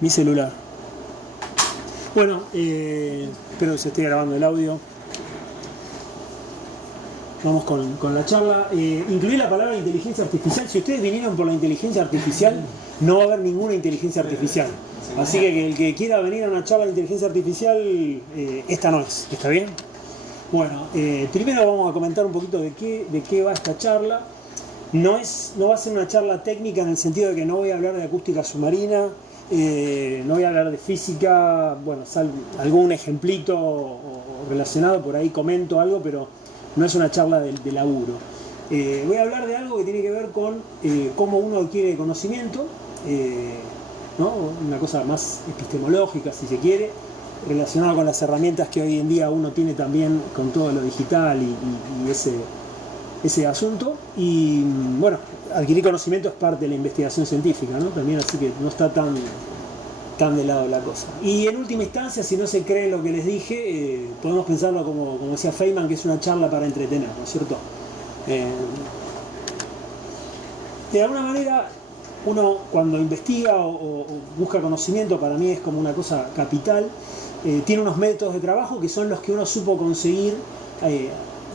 Mi celular. Bueno, espero que se esté grabando el audio. Vamos con la charla. Incluí la palabra inteligencia artificial. Si ustedes vinieron por la inteligencia artificial, no va a haber ninguna inteligencia artificial. Así que el que quiera venir a una charla de inteligencia artificial, esta no es. ¿Está bien? Bueno, primero vamos a comentar un poquito de qué va esta charla. No va a ser una charla técnica en el sentido de que no voy a hablar de acústica submarina, no voy a hablar de física, bueno, algún ejemplito relacionado, por ahí comento algo, pero no es una charla de laburo. Voy a hablar de algo que tiene que ver con cómo uno adquiere conocimiento, ¿no? Una cosa más epistemológica, si se quiere, relacionada con las herramientas que hoy en día uno tiene también con todo lo digital y ese asunto. Y bueno, adquirir conocimiento es parte de la investigación científica, ¿no? También, así que no está tan de lado la cosa. Y en última instancia, si no se cree lo que les dije, podemos pensarlo como decía Feynman, que es una charla para entretener, ¿no es cierto? De alguna manera, uno cuando investiga o busca conocimiento, para mí es como una cosa capital, tiene unos métodos de trabajo que son los que uno supo conseguir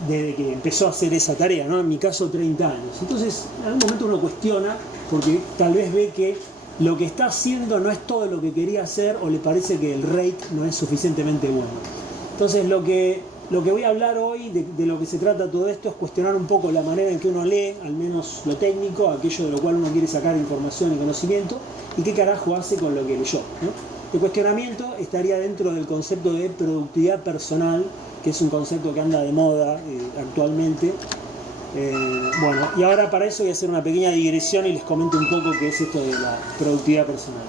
desde que empezó a hacer esa tarea, ¿no? En mi caso 30 años. Entonces, en algún momento uno cuestiona, porque tal vez ve que lo que está haciendo no es todo lo que quería hacer, o le parece que el rate no es suficientemente bueno. Entonces lo que voy a hablar hoy, de lo que se trata todo esto, es cuestionar un poco la manera en que uno lee, al menos lo técnico, aquello de lo cual uno quiere sacar información y conocimiento, y qué carajo hace con lo que leyó, ¿no? El cuestionamiento estaría dentro del concepto de productividad personal, que es un concepto que anda de moda actualmente. Bueno, y ahora para eso voy a hacer una pequeña digresión y les comento un poco qué es esto de la productividad personal.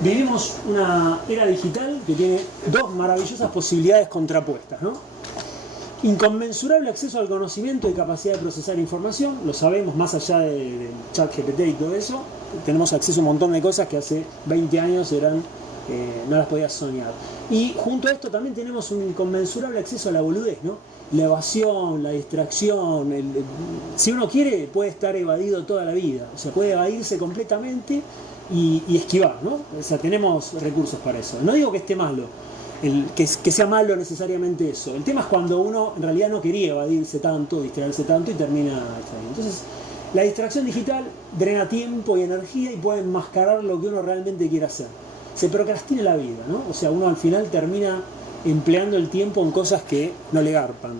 Vivimos una era digital que tiene dos maravillosas posibilidades contrapuestas, ¿no? Inconmensurable acceso al conocimiento y capacidad de procesar información, lo sabemos, más allá del chat GPT y todo eso, tenemos acceso a un montón de cosas que hace 20 años no las podías soñar. Y junto a esto también tenemos un inconmensurable acceso a la boludez, ¿no? La evasión, la distracción, si uno quiere puede estar evadido toda la vida, o sea, puede evadirse completamente y esquivar, ¿no? O sea, tenemos recursos para eso. No digo que esté malo, que sea malo necesariamente eso. El tema es cuando uno en realidad no quería evadirse tanto, distraerse tanto y termina extraño. Entonces, la distracción digital drena tiempo y energía y puede enmascarar lo que uno realmente quiere hacer. Se procrastina la vida, ¿no? O sea, uno al final termina empleando el tiempo en cosas que no le garpan.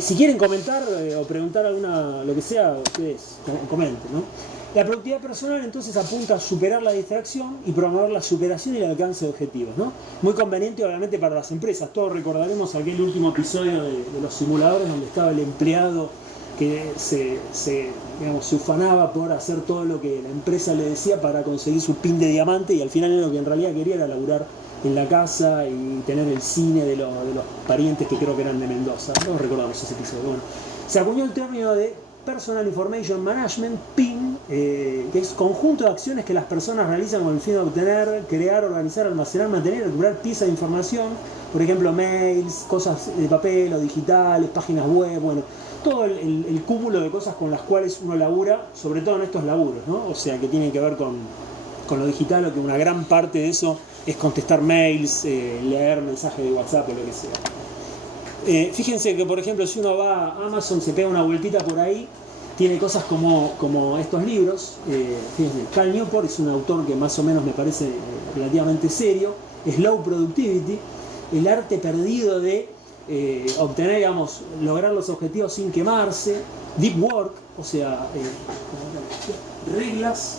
Si quieren comentar o preguntar alguna, lo que sea, ustedes comenten, ¿no? La productividad personal entonces apunta a superar la distracción y promover la superación y el alcance de objetivos, ¿no? Muy conveniente obviamente para las empresas. Todos recordaremos aquel último episodio de los simuladores donde estaba el empleado que se ufanaba por hacer todo lo que la empresa le decía para conseguir su pin de diamante, y al final lo que en realidad quería era laburar en la casa y tener el cine de los parientes que creo que eran de Mendoza. No recordamos ese episodio. Bueno, se acuñó el término de Personal Information Management, PIM, que es conjunto de acciones que las personas realizan con el fin de obtener, crear, organizar, almacenar, mantener y recuperar piezas de información, por ejemplo mails, cosas de papel o digitales, páginas web, bueno, todo el cúmulo de cosas con las cuales uno labura, sobre todo en estos laburos, ¿no? O sea, que tienen que ver con lo digital, o que una gran parte de eso es contestar mails, leer mensajes de WhatsApp o lo que sea. Fíjense que, por ejemplo, si uno va a Amazon, se pega una vueltita por ahí, tiene cosas como estos libros. Fíjense, Cal Newport es un autor que más o menos me parece relativamente serio. Slow Productivity, el arte perdido de obtener, digamos, lograr los objetivos sin quemarse. Deep Work, o sea, reglas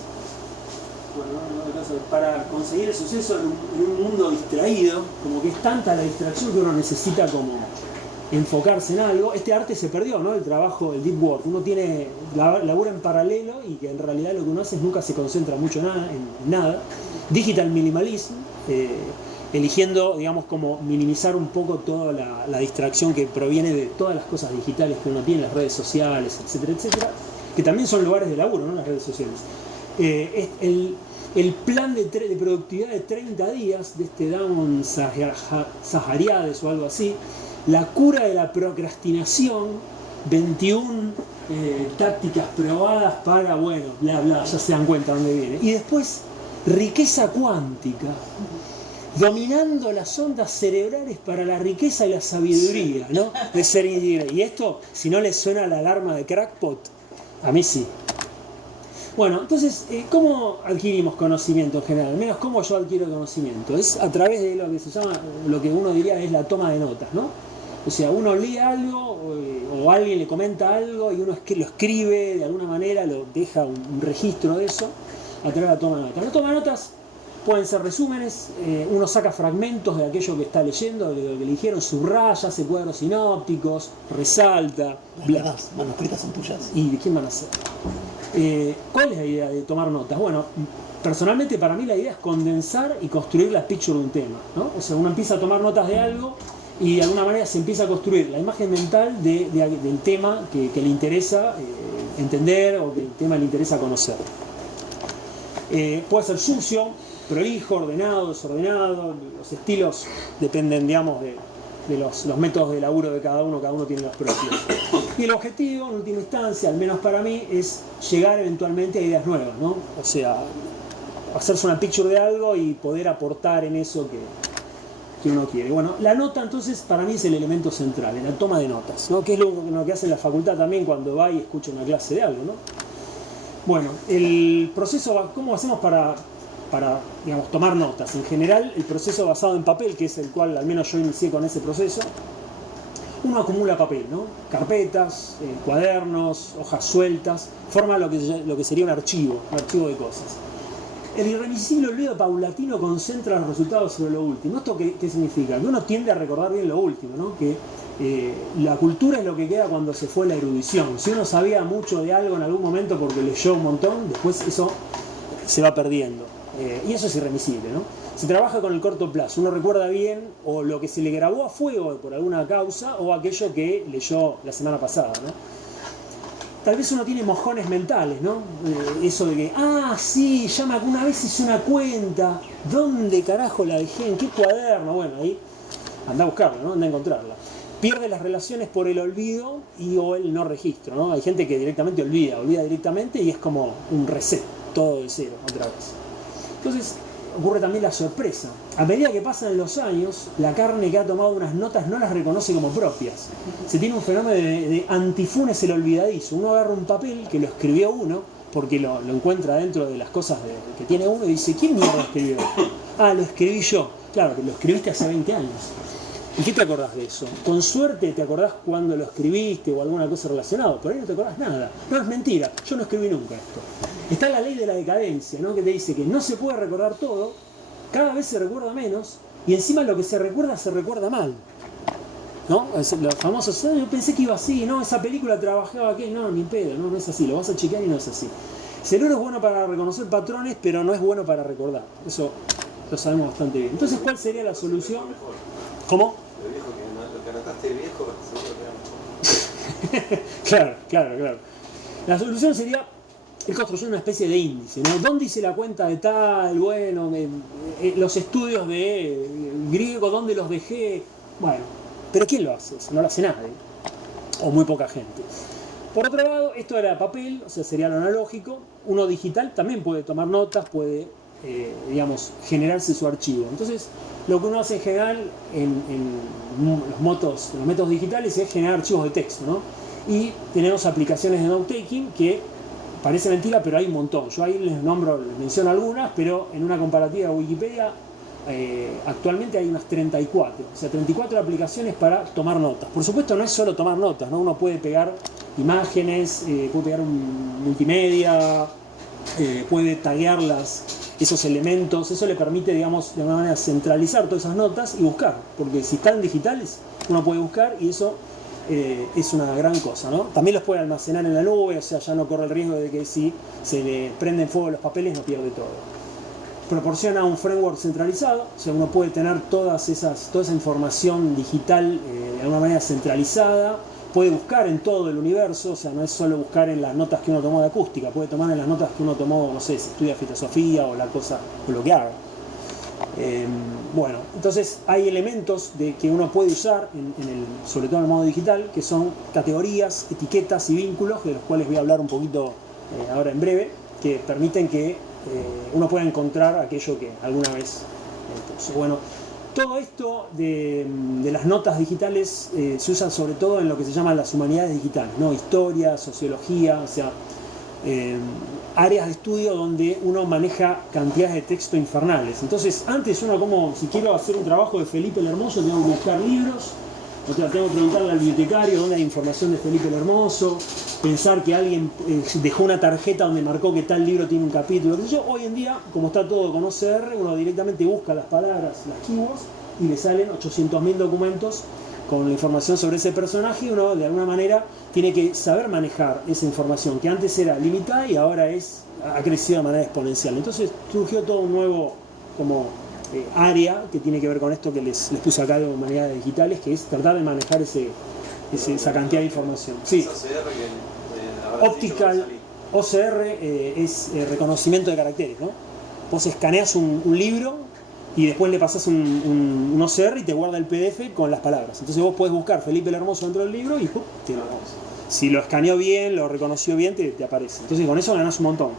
para conseguir el suceso en un mundo distraído, como que es tanta la distracción que uno necesita como enfocarse en algo. Este arte se perdió, ¿no? El trabajo, el deep work. Uno labura en paralelo y que en realidad lo que uno hace es nunca se concentra mucho en nada. Digital minimalism, eligiendo, digamos, como minimizar un poco toda la distracción que proviene de todas las cosas digitales que uno tiene, las redes sociales, etcétera, etcétera, que también son lugares de laburo, ¿no? Las redes sociales. El plan de productividad de 30 días de este Damon Zahariades o algo así, la cura de la procrastinación, 21 tácticas probadas para, bueno, bla bla, ya se dan cuenta dónde viene. Y después riqueza cuántica, dominando las ondas cerebrales para la riqueza y la sabiduría, ¿no? De ser individuo. Y esto, si no les suena la alarma de crackpot, a mí sí. Bueno, entonces, ¿cómo adquirimos conocimiento en general? Al menos, ¿cómo yo adquiero conocimiento? Es a través de lo que se llama, lo que uno diría es la toma de notas, ¿no? O sea, uno lee algo o alguien le comenta algo y uno lo escribe de alguna manera, lo deja un registro de eso a través de la toma de notas. La toma de notas pueden ser resúmenes, uno saca fragmentos de aquello que está leyendo, de lo que le dijeron, subraya, hace cuadros sinópticos, resalta. Las manuscritas son tuyas. ¿Y de quién van a ser? ¿Cuál es la idea de tomar notas? Bueno, personalmente para mí la idea es condensar y construir la picture de un tema, ¿no? O sea, uno empieza a tomar notas de algo y de alguna manera se empieza a construir la imagen mental del tema que le interesa entender o que el tema le interesa conocer. Puede ser sucio, prolijo, ordenado, desordenado, los estilos dependen, digamos, de los métodos de laburo de cada uno tiene los propios. Y el objetivo, en última instancia, al menos para mí, es llegar eventualmente a ideas nuevas, ¿no? O sea, hacerse una picture de algo y poder aportar en eso que uno quiere. Bueno, la nota entonces para mí es el elemento central, en la toma de notas, ¿no? Que es lo que hace en la facultad también cuando va y escucha una clase de algo, ¿no? Bueno, el proceso, ¿cómo hacemos para digamos, tomar notas? En general, el proceso basado en papel, que es el cual al menos yo inicié con ese proceso, uno acumula papel, ¿no? Carpetas, cuadernos, hojas sueltas, forma lo que sería un archivo de cosas. El irremisible olvido paulatino concentra los resultados sobre lo último. ¿Esto qué significa? Que uno tiende a recordar bien lo último, ¿no? Que la cultura es lo que queda cuando se fue la erudición. Si uno sabía mucho de algo en algún momento porque leyó un montón, después eso se va perdiendo. Y eso es irremisible, ¿no? Se trabaja con el corto plazo. Uno recuerda bien o lo que se le grabó a fuego por alguna causa o aquello que leyó la semana pasada, ¿no? Tal vez uno tiene mojones mentales, ¿no? Eso de que, sí, una vez hice una cuenta, ¿dónde carajo la dejé? ¿En qué cuaderno? Bueno, ahí anda a buscarla, ¿no? Anda a encontrarla. Pierde las relaciones por el olvido o el no registro, ¿no? Hay gente que directamente olvida directamente y es como un reset, todo de cero, otra vez. Entonces, ocurre también la sorpresa. A medida que pasan los años, la carne que ha tomado unas notas no las reconoce como propias. Se tiene un fenómeno de antifunes el olvidadizo. Uno agarra un papel que lo escribió uno, porque lo encuentra dentro de las cosas que tiene uno, y dice, ¿quién mierda escribió? Lo escribí yo. Claro, que lo escribiste hace 20 años. ¿Y qué te acordás de eso? Con suerte te acordás cuando lo escribiste o alguna cosa relacionada, pero ahí no te acordás nada. No, es mentira, yo no escribí nunca esto. Está la ley de la decadencia, ¿no? Que te dice que no se puede recordar todo, cada vez se recuerda menos, y encima lo que se recuerda mal. ¿No? Los famosos, yo pensé que iba así, ¿no? Esa película trabajaba aquí, no, ni pedo, no es así, lo vas a chequear y no es así. El cerebro es bueno para reconocer patrones, pero no es bueno para recordar. Eso lo sabemos bastante bien. Entonces, ¿cuál sería la solución? ¿Cómo? Lo viejo que anotaste de viejo, seguro que era mejor. Claro. La solución sería ir construyendo una especie de índice, ¿no? ¿Dónde hice la cuenta de tal? Bueno, los estudios de griego, ¿dónde los dejé? Bueno, pero ¿quién lo hace? No lo hace nadie, o muy poca gente. Por otro lado, esto era papel, o sea, sería lo analógico. Uno digital también puede tomar notas, puede, generarse su archivo. Entonces, lo que uno hace en general en los métodos digitales es generar archivos de texto, ¿no? Y tenemos aplicaciones de note-taking que parece mentira, pero hay un montón. Yo ahí les menciono algunas, pero en una comparativa de Wikipedia actualmente hay unas 34. O sea, 34 aplicaciones para tomar notas. Por supuesto, no es solo tomar notas, ¿no? Uno puede pegar imágenes, puede pegar un multimedia, puede taguear esos elementos. Eso le permite, digamos, de alguna manera centralizar todas esas notas y buscar. Porque si están digitales, uno puede buscar y eso es una gran cosa, ¿no? También los puede almacenar en la nube, o sea, ya no corre el riesgo de que si se le prenden fuego los papeles no pierde todo. Proporciona un framework centralizado, o sea, uno puede tener toda esa información digital de alguna manera centralizada, puede buscar en todo el universo, o sea, no es solo buscar en las notas que uno tomó de acústica, puede tomar en las notas que uno tomó, no sé, si estudia filosofía o lo que haga. Bueno, entonces hay elementos que uno puede usar, sobre todo en el modo digital, que son categorías, etiquetas y vínculos, de los cuales voy a hablar un poquito ahora en breve, que permiten que uno pueda encontrar aquello que alguna vez puso. Bueno, todo esto de las notas digitales se usa sobre todo en lo que se llaman las humanidades digitales, ¿no? Historia, sociología, o sea, áreas de estudio donde uno maneja cantidades de texto infernales. Entonces, antes uno, como si quiero hacer un trabajo de Felipe el Hermoso, tengo que buscar libros, o sea, tengo que preguntarle al bibliotecario dónde hay información de Felipe el Hermoso, pensar que alguien dejó una tarjeta donde marcó que tal libro tiene un capítulo. Hoy en día, como está todo con OCR, uno directamente busca las palabras, las keywords, y le salen 800.000 documentos con la información sobre ese personaje, y uno de alguna manera tiene que saber manejar esa información, que antes era limitada y ahora ha crecido de manera exponencial. Entonces surgió todo un nuevo área que tiene que ver con esto que les puse acá de humanidades digitales, que es tratar de manejar esa cantidad de información. Sí. Optical OCR es reconocimiento de caracteres, ¿no? Vos escaneas un libro y después le pasás un OCR y te guarda el PDF con las palabras. Entonces vos podés buscar Felipe el Hermoso dentro del libro y si lo escaneó bien, lo reconoció bien, te aparece. Entonces con eso ganás un montón.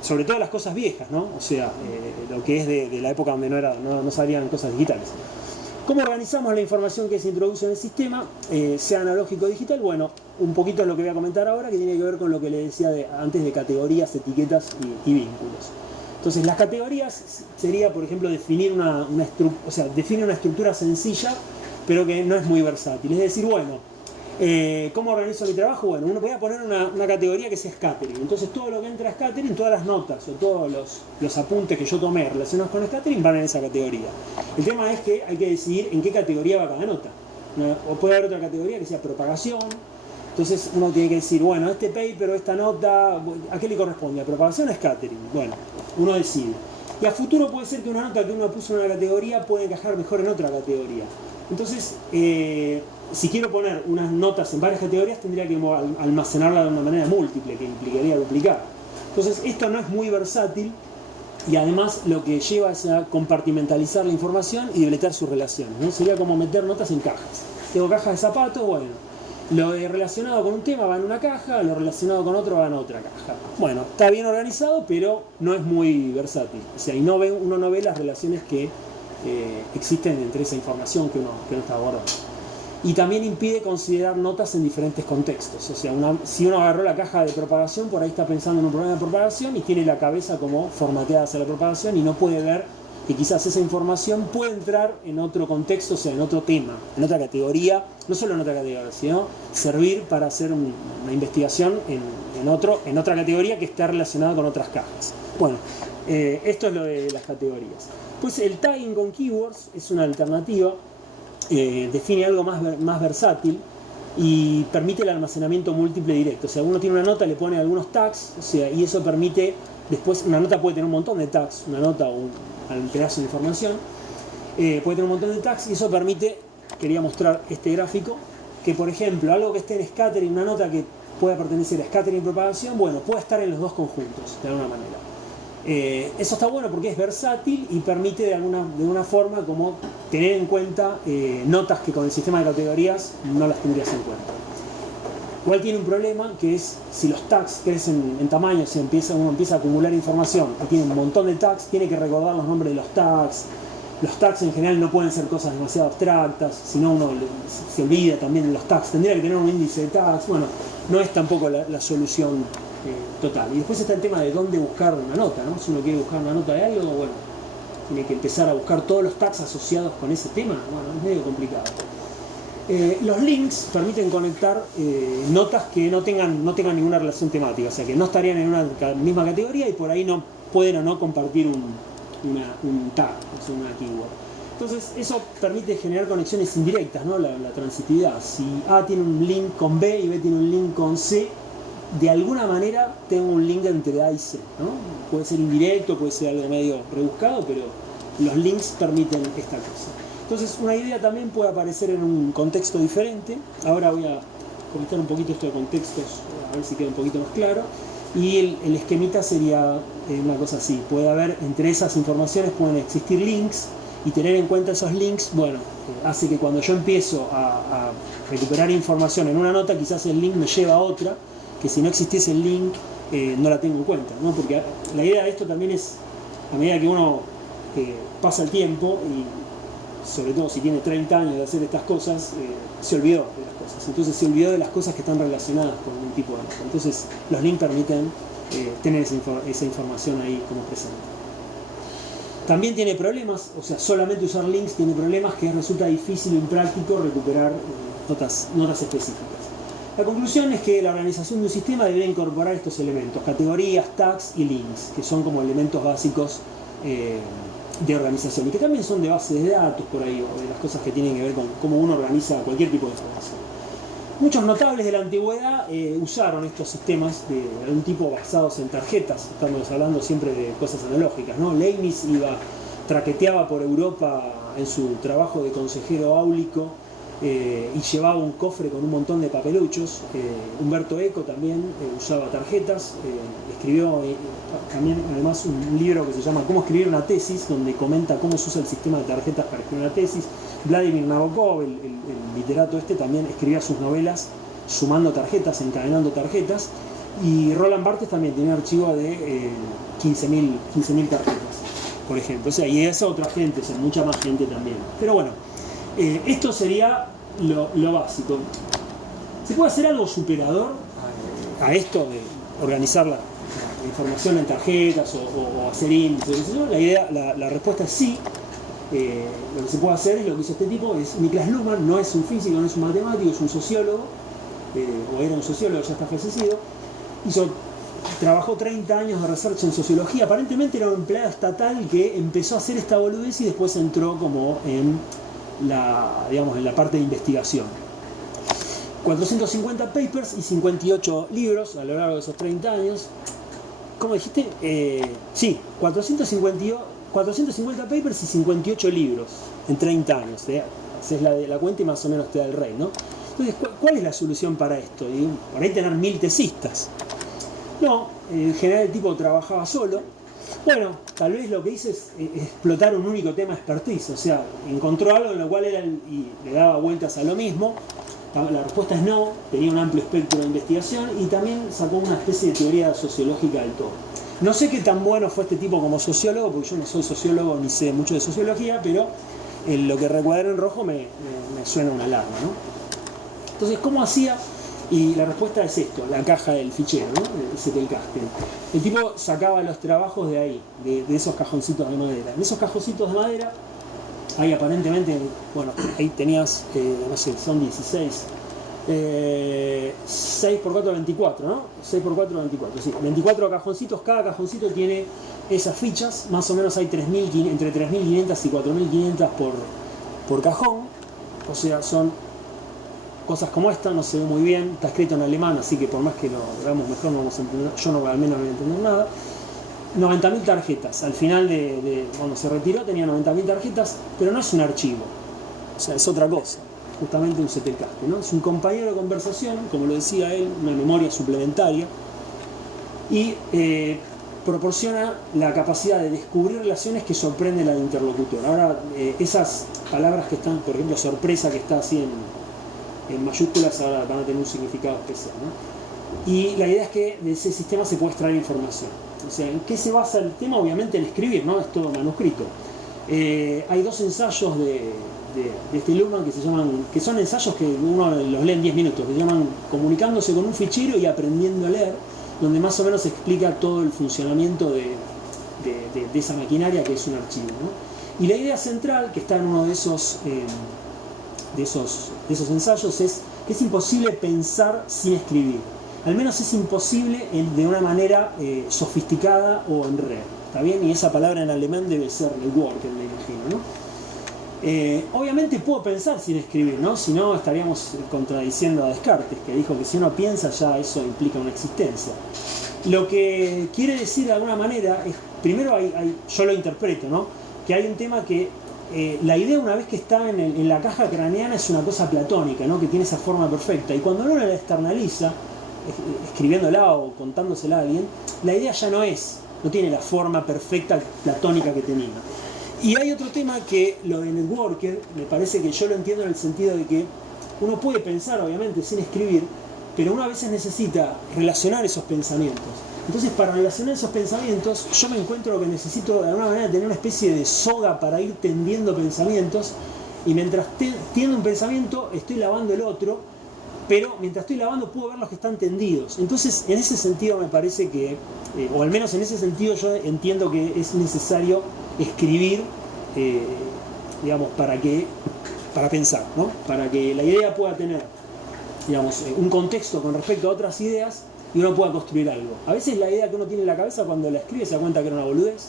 Sobre todo las cosas viejas, ¿no? O sea, lo que es de la época donde no salían cosas digitales. ¿Cómo organizamos la información que se introduce en el sistema, sea analógico o digital? Bueno, un poquito es lo que voy a comentar ahora, que tiene que ver con lo que le decía antes de categorías, etiquetas y vínculos. Entonces, las categorías sería, por ejemplo, definir una estructura sencilla, pero que no es muy versátil. Es decir, bueno, ¿cómo organizo mi trabajo? Bueno, uno podría poner una categoría que sea scattering. Entonces, todo lo que entra a scattering, todas las notas o todos los apuntes que yo tomé relacionados con scattering van en esa categoría. El tema es que hay que decidir en qué categoría va cada nota. O puede haber otra categoría que sea propagación. Entonces uno tiene que decir, bueno, este paper o esta nota, ¿a qué le corresponde? ¿A propagación o a scattering? Bueno, uno decide. Y a futuro puede ser que una nota que uno puso en una categoría pueda encajar mejor en otra categoría. Entonces, si quiero poner unas notas en varias categorías, tendría que almacenarla de una manera múltiple, que implicaría duplicar. Entonces, esto no es muy versátil y además lo que lleva es a compartimentalizar la información y deletar sus relaciones, ¿no? Sería como meter notas en cajas. Tengo cajas de zapatos, bueno. Lo relacionado con un tema va en una caja, lo relacionado con otro va en otra caja. Bueno, está bien organizado, pero no es muy versátil. O sea, y uno no ve las relaciones que existen entre esa información que uno está abordando. Y también impide considerar notas en diferentes contextos. O sea, si uno agarró la caja de propagación, por ahí está pensando en un problema de propagación y tiene la cabeza como formateada hacia la propagación y no puede ver que quizás esa información puede entrar en otro contexto, o sea, en otro tema, en otra categoría, no solo en otra categoría, sino servir para hacer una investigación en otra categoría que está relacionada con otras cajas. Bueno, esto es lo de las categorías. Pues el tagging con keywords es una alternativa, define algo más versátil y permite el almacenamiento múltiple directo. O sea, uno tiene una nota, le pone algunos tags, o sea, y eso permite, después una nota puede tener un montón de tags, una nota o un pedazo de información, puede tener un montón de tags y eso permite, quería mostrar este gráfico, que por ejemplo, algo que esté en scattering, una nota que pueda pertenecer a scattering y propagación, bueno, puede estar en los dos conjuntos, de alguna manera. Eso está bueno porque es versátil y permite de alguna forma como tener en cuenta notas que con el sistema de categorías no las tendrías en cuenta. Igual tiene un problema que es si los tags crecen en tamaño, si uno empieza a acumular información y tiene un montón de tags, tiene que recordar los nombres de los tags. Los tags en general no pueden ser cosas demasiado abstractas, si no uno se olvida también de los tags. Tendría que tener un índice de tags. Bueno, no es tampoco la solución total. Y después está el tema de dónde buscar una nota, ¿no? Si uno quiere buscar una nota de algo, bueno, tiene que empezar a buscar todos los tags asociados con ese tema. Bueno, es medio complicado. Los links permiten conectar notas que no tengan ninguna relación temática, o sea que no estarían en una misma categoría y por ahí no pueden o no compartir un tag, o sea, una keyword. Entonces eso permite generar conexiones indirectas, ¿no? La transitividad. Si A tiene un link con B y B tiene un link con C, de alguna manera tengo un link entre A y C, ¿no? Puede ser indirecto, puede ser algo medio rebuscado, pero los links permiten esta cosa. Entonces una idea también puede aparecer en un contexto diferente. Ahora voy a comentar un poquito esto de contextos, a ver si queda un poquito más claro. Y el esquemita sería una cosa así. Puede haber, entre esas informaciones pueden existir links y tener en cuenta esos links, bueno, hace que cuando yo empiezo a recuperar información en una nota, quizás el link me lleva a otra, que si no existiese el link no la tengo en cuenta, ¿no? Porque la idea de esto también es, a medida que uno pasa el tiempo, y sobre todo si tiene 30 años de hacer estas cosas, se olvidó de las cosas. Entonces se olvidó de las cosas que están relacionadas con un tipo de nota. Entonces los links permiten tener esa información ahí como presente. También tiene problemas, o sea, solamente usar links tiene problemas que resulta difícil o impráctico recuperar notas específicas. La conclusión es que la organización de un sistema debe incorporar estos elementos, categorías, tags y links, que son como elementos básicos de organización y que también son de bases de datos por ahí, o de las cosas que tienen que ver con cómo uno organiza cualquier tipo de información. Muchos notables de la antigüedad usaron estos sistemas de algún tipo basados en tarjetas. Estamos hablando siempre de cosas analógicas, ¿no? Leibniz traqueteaba por Europa en su trabajo de consejero áulico y llevaba un cofre con un montón de papeluchos. Humberto Eco también usaba tarjetas, escribió también además un libro que se llama Cómo escribir una tesis, donde comenta cómo se usa el sistema de tarjetas para escribir una tesis. Vladimir Nabokov, el literato también escribía sus novelas sumando tarjetas, encadenando tarjetas, y Roland Barthes también tenía un archivo de 15.000 tarjetas, por ejemplo. O sea, y esa otra gente, o sea, mucha más gente también. Pero bueno, esto sería lo básico. ¿Se puede hacer algo superador a esto de organizar la información en tarjetas o hacer índices? La respuesta es sí. Lo que se puede hacer es lo que hizo este tipo, es Niklas Luhmann, no es un físico, no es un matemático, es un sociólogo, o era un sociólogo, ya está fallecido. Trabajó 30 años de research en sociología, aparentemente era un empleado estatal que empezó a hacer esta boludez y después entró como en la parte de investigación. 450 papers y 58 libros a lo largo de esos 30 años. ¿Cómo dijiste? Sí, 450 papers y 58 libros en 30 años. Haces la cuenta y más o menos te da el rey, ¿no? Entonces, ¿cuál es la solución para esto? Y por ahí tener 1000 tesistas. No, en general el tipo trabajaba solo. Bueno, tal vez lo que hizo es explotar un único tema expertise, o sea, encontró algo en lo cual y le daba vueltas a lo mismo. La respuesta es no, tenía un amplio espectro de investigación y también sacó una especie de teoría sociológica del todo. No sé qué tan bueno fue este tipo como sociólogo, porque yo no soy sociólogo ni sé mucho de sociología, pero lo que recuadra en rojo me suena una alarma, ¿no? Entonces, ¿cómo hacía? Y la respuesta es esto, la caja del fichero, ¿no? El Zettelkasten. El tipo sacaba los trabajos de ahí, de esos cajoncitos de madera. En esos cajoncitos de madera hay aparentemente, bueno, ahí tenías, no sé, son 16. 6 por 4, 24, ¿no? 6 por 4, 24, sí. 24 cajoncitos, cada cajoncito tiene esas fichas, más o menos hay entre 3.500 y 4.500 por cajón, o sea, son cosas como esta, no se ve muy bien, está escrito en alemán, así que por más que lo veamos mejor no vamos a entender, yo no, al menos no voy a entender nada. 90.000 tarjetas, al final cuando se retiró tenía 90.000 tarjetas, pero no es un archivo, o sea, es otra cosa. Justamente un Zettelkasten, ¿no? Es un compañero de conversación, como lo decía él, una memoria suplementaria, y proporciona la capacidad de descubrir relaciones que sorprenden al interlocutor. Ahora, esas palabras que están, por ejemplo, sorpresa, que está así en mayúsculas, ahora van a tener un significado especial, ¿no? Y la idea es que de ese sistema se puede extraer información. O sea, ¿en qué se basa el tema? Obviamente en escribir, ¿no? Es todo manuscrito. Hay 2 ensayos de este Luhmann que son ensayos que uno los lee en 10 minutos, que se llaman Comunicándose con un fichero y aprendiendo a leer, donde más o menos se explica todo el funcionamiento de esa maquinaria que es un archivo, ¿no? Y la idea central, que está en uno de esos ensayos, es que es imposible pensar sin escribir. Al menos es imposible de una manera sofisticada o en red. ¿Está bien? Y esa palabra en alemán debe ser Networker, me imagino, ¿no? Obviamente puedo pensar sin escribir, ¿no? Si no estaríamos contradiciendo a Descartes, que dijo que si uno piensa ya eso implica una existencia. Lo que quiere decir de alguna manera es, primero yo lo interpreto, ¿no? Que hay un tema que la idea, una vez que está en la caja craneana, es una cosa platónica, ¿no? Que tiene esa forma perfecta, y cuando uno la externaliza escribiéndola o contándosela a alguien, la idea ya no tiene la forma perfecta platónica que tenía. Y hay otro tema que lo de Networker, me parece que yo lo entiendo en el sentido de que uno puede pensar obviamente sin escribir, pero uno a veces necesita relacionar esos pensamientos. Entonces, para relacionar esos pensamientos, yo me encuentro que necesito de alguna manera tener una especie de soga para ir tendiendo pensamientos, y mientras tiendo un pensamiento, estoy lavando el otro, pero mientras estoy lavando puedo ver los que están tendidos. Entonces, en ese sentido me parece que, o al menos en ese sentido yo entiendo que es necesario escribir, digamos, para pensar, ¿no? Para que la idea pueda tener, digamos, un contexto con respecto a otras ideas y uno pueda construir algo. A veces la idea que uno tiene en la cabeza cuando la escribe se da cuenta que era una boludez,